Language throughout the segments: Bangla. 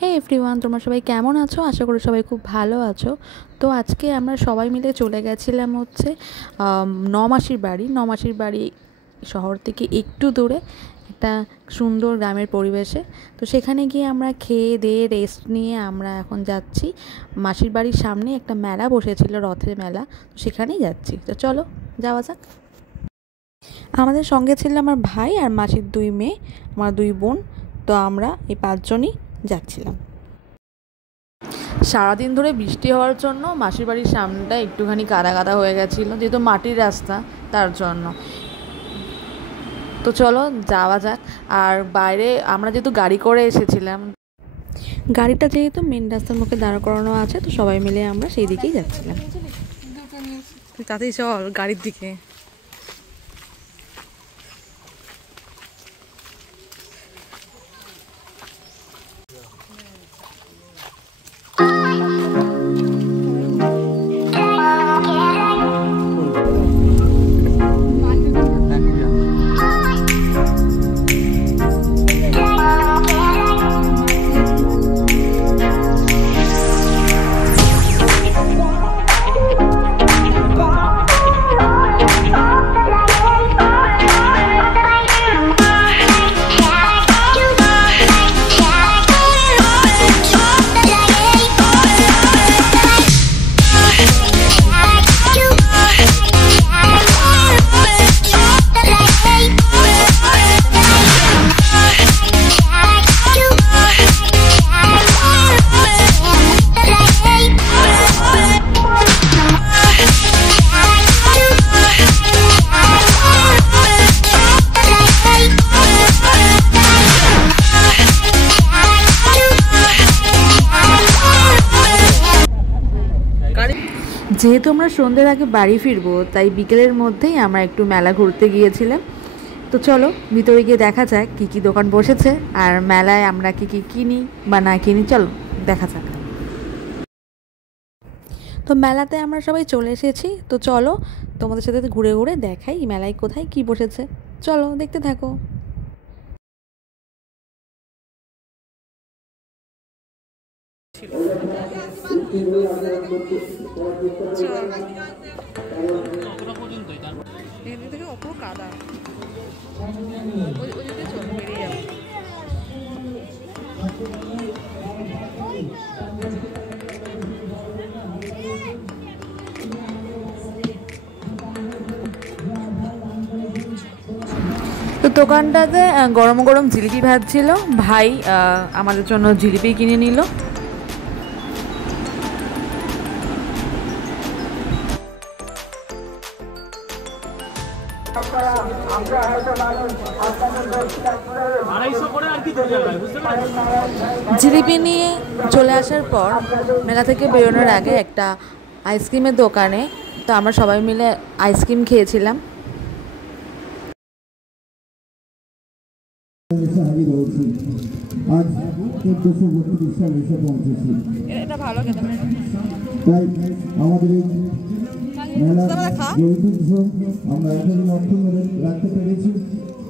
হে এভরিওয়ান, তোমরা সবাই কেমন আছো? আশা করি সবাই খুব ভালো আছো। তো আজকে আমরা সবাই মিলে চলে গেছিলাম হচ্ছে নমাসির বাড়ি শহর থেকে একটু দূরে একটা সুন্দর গ্রামের পরিবেশে। তো সেখানে গিয়ে আমরা খেয়ে দিয়ে রেস্ট নিয়ে আমরা এখন যাচ্ছি মাসির বাড়ির সামনে একটা মেলা বসেছিল, রথের মেলা। তো সেখানেই যাচ্ছি। তো চলো যাওয়া যাক। আমাদের সঙ্গে ছিল আমার ভাই আর মাসির 2 মেয়ে, আমার 2 বোন। তো আমরা এই 5 জনই যাচ্ছিলাম। সারাদিন ধরে বৃষ্টি হওয়ার জন্য মাসির বাড়ির সামনেটা একটুখানি কাদা কাদা হয়ে গেছিলো, যেহেতু মাটির রাস্তা তার জন্য। তো চলো যাওয়া যাক। আর বাইরে আমরা যেহেতু গাড়ি করে এসেছিলাম, গাড়িটা যেহেতু মেন রাস্তার মুখে দাঁড় করানো আছে, তো সবাই মিলে আমরা সেই দিকেই যাচ্ছিলাম। তুই তাতেই চল গাড়ির দিকে। যেহেতু আমরা সন্ধ্যের আগে বাড়ি ফিরবো, তাই বিকেলের মধ্যেই আমরা একটু মেলা ঘুরতে গিয়েছিলাম। তো চলো ভিতরে গিয়ে দেখা যাক কী কী দোকান বসেছে, আর মেলায় আমরা কী কী কিনি বা না কিনি, চলো দেখা যাক। তো মেলাতে আমরা সবাই চলে এসেছি। তো চলো তোমাদের সাথে ঘুরে ঘুরে দেখাই মেলায় কোথায় কি বসেছে। চলো দেখতে থাকো। কাদা বেরিয়ে যাবে। তো দোকানটাতে গরম গরম জিলিপি ভাজছিল। ভাই আমাদের জন্য জিলিপি কিনে নিল। জিলিপি নিয়ে চলে আসার পর মেলা থেকে বেরোনোর আগে একটা আইসক্রিমের দোকানে তো আমরা সবাই মিলে আইসক্রিম খেয়েছিলাম। এটা ভালো খেতে, তাই আমাদের মেলার ঐতিহ্য আমরা এতদিন অক্ষুণ্ণ রাখতে পেরেছি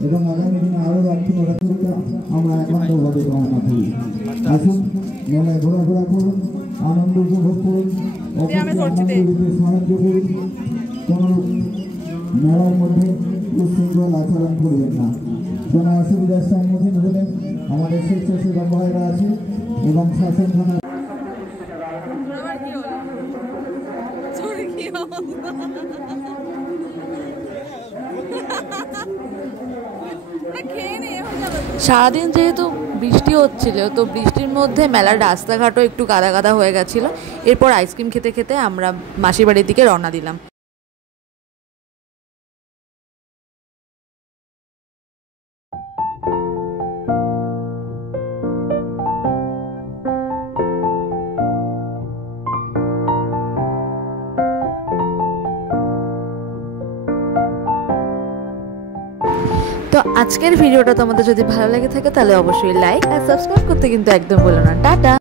এবং আগামী দিনে আরও অক্ষুণ্ণ রাখতে আমরা একান্তভাবে কামনা করি। আসুন মেলায় ঘোরাফেরা করুন, আনন্দ উপভোগ করুন, আনন্দ দিতে সাহায্য করুন। কোনো মেলার মধ্যে উশৃঙ্খল আচরণ করবেন না। কোনো অসুবিধার সম্মুখীন হলে আমাদের স্বেচ্ছাসেবক ভাইরা আছে এবং শাসন থানা। সারাদিন যেহেতু বৃষ্টি হচ্ছিল, তো বৃষ্টির মধ্যে মেলার রাস্তাঘাটও একটু কাদা কাদা হয়ে গেছিলো। এরপর আইসক্রিম খেতে খেতে আমরা মাসির বাড়ির দিকে রওনা দিলাম। তো আজকের ভিডিওটা তোমাদের যদি ভালো লেগে থাকে তাহলে অবশ্যই লাইক আর সাবস্ক্রাইব করতে কিন্তু একদম ভুলো না। টাটা।